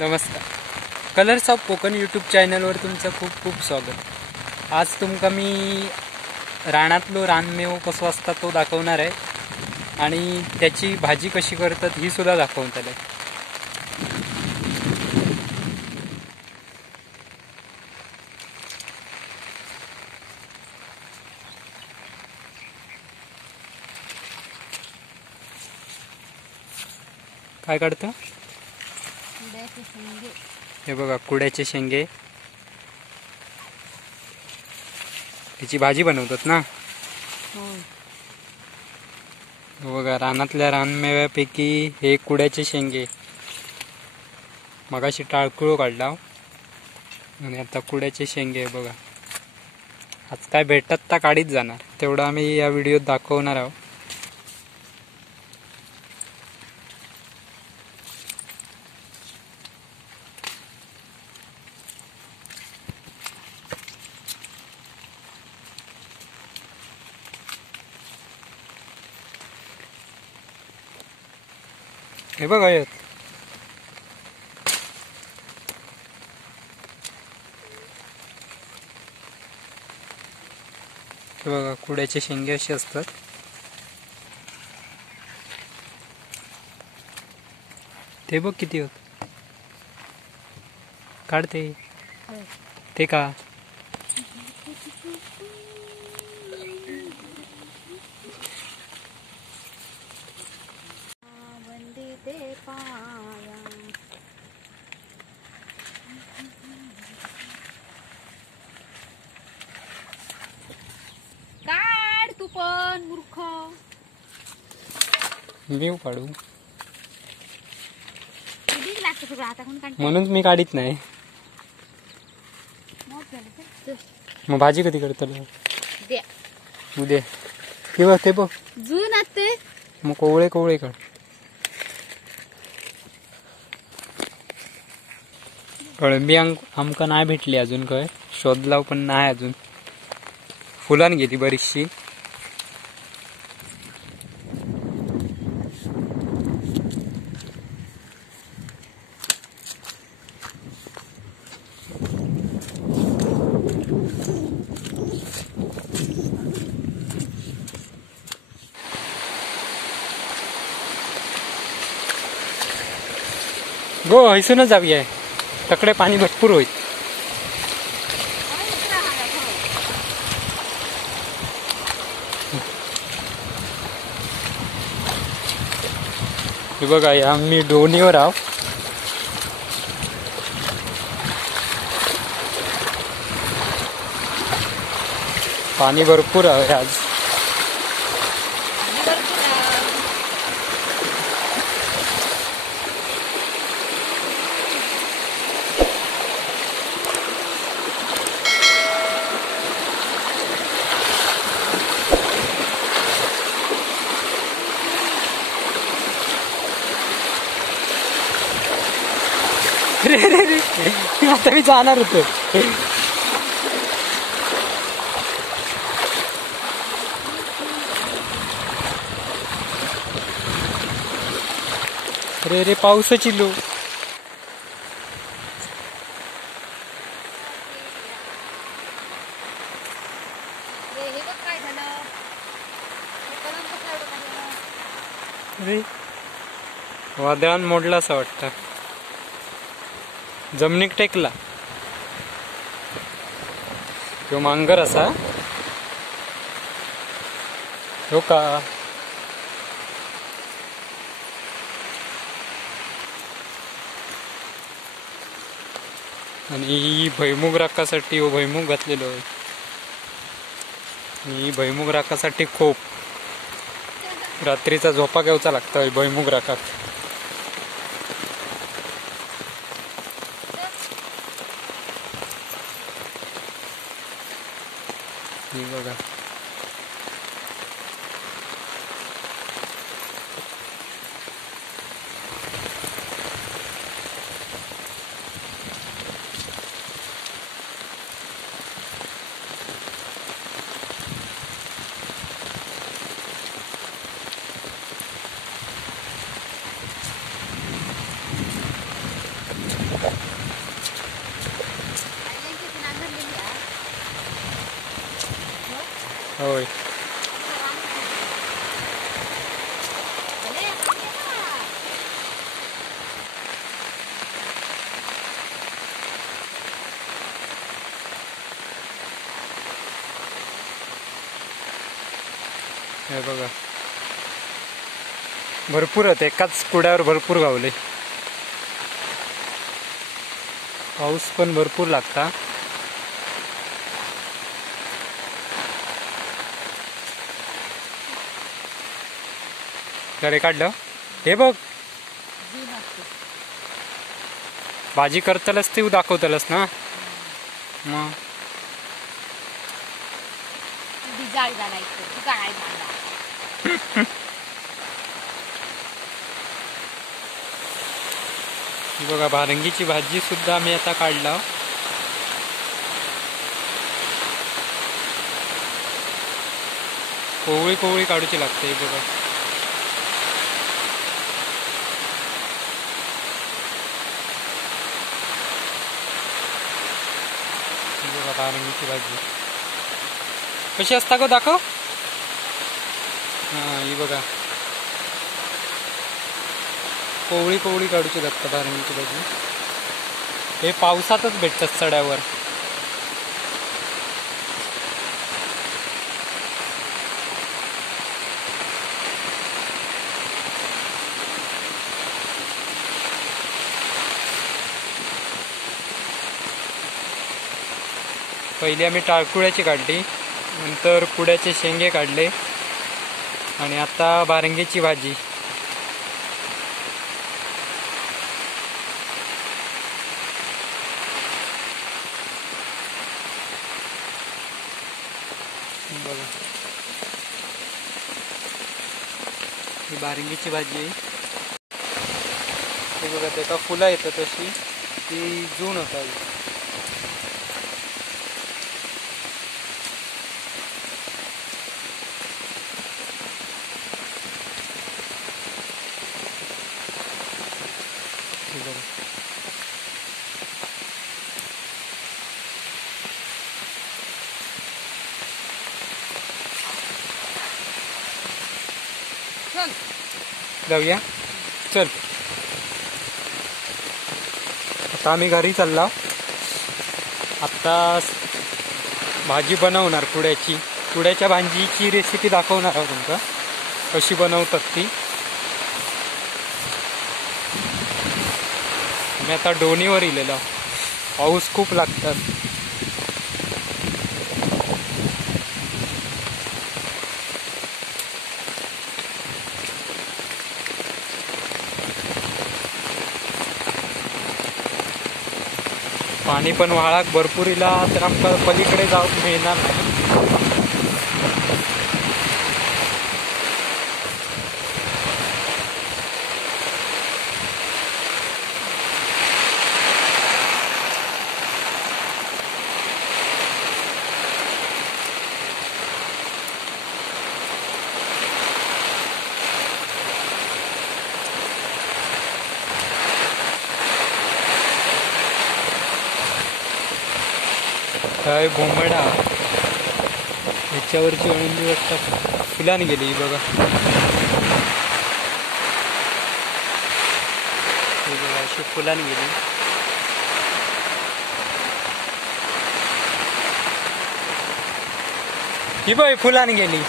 नमस्कार, colours of Konkan YouTube चॅनलवर तुमचं खूप खूप स्वागत। आज तुमका मी रानातलो रानमेव कसो असता तो दाखवणार आहे आणि त्याची भाजी कशी करतात ही सुद्धा दाखवणार आहे। काय काढतं? हे बघा, कुड्याचे शेंगे, त्याची भाजी बनवतात ना। बघा, रानातल्या रानमेव्यापैकी हे कुड्याचे शेंगे। मगाशी टाळकुळो काढला आणि आता कुड्याचे शेंगे बघा। आज काय भेटत तर काढीत जाणार, तेवढं आम्ही या व्हिडिओत दाखवणार आहोत। हे बघा, हे बघा, कुड्याचे शेंगे असे असतात। ते बघ किती होत, काढते ते का। काढ तू पण मूर्ख, मी काढू म्हणून म्हणून मी काढीत नाही। मग भाजी कधी करतलो? उद्या किंवा ते बघ जून आते मग कोवळे कोवळे काढ। कळंबी आमका नाही भेटली अजून, काय शोधलाव पण नाही अजून। फुलान गेली बरीचशी। गो हैसूनच जाऊया, तकडे पाणी भरपूर होईल। हे बघा, आम्ही डोणीवर आहोत। पाणी भरपूर आहे आज। रे आता मी जाणार होतो। रे पाऊसच इलो। रे वादळान मोडला असं वाटतं, जमिनीक टेकला। तो मांगर असा हो का। आणि भैमुग राखासाठी भैमुग घातलेलो आहे। आणि भैमुग राखासाठी खूप रात्रीचा झोपा घ्यायचा लागतोय भैमुग राखात। हे बघा, होय. हे बघा भरपूर आहेत, एकाच कुड्यावर भरपूर गावले. पाऊस पण भरपूर लागता. घरे काढलं. हे बघ भाजी करतलस ते दाखवतलस ना मग. बघा भारंगीची भाजी सुद्धा आम्ही आता काढला. कोवळी कोवळी काढूची लागते बघा. बघा भारंगीची भाजी कशी असता गो दाखव. हा ही बघा कोवळी कोवळी काढूची लागतं भारंगीची भाजी. हे पावसातच भेटतात सड्यावर. पहिले आम्ही टाळकुळ्याची काढली, नंतर कुड्याचे शेंगे काढले आणि आता भारंगीची भाजी. बघा ही भारंगीची भाजी आहे. हे बघा त्याका फुलं येतात तशी ती जून होता. जाऊया चल. आता आम्ही घरी चाललो. आता भाजी बनवणार कुड्याची. कुड्याच्या भाजीची रेसिपी दाखवणार आहोत तुमका कशी बनवतात ती. मी आता डोणीवर इलेलो. पाऊस खूप लागतात. पाणी पण व्हाळाक भरपूर इला तर आमका पलीकडे जाऊक मिळणार नाही. काय भोमडा ह्याच्यावरची अळंदी वाटतं फुलाने गेली बघा. अशी फुलाने गेली. ही बाई फुलाने गेली.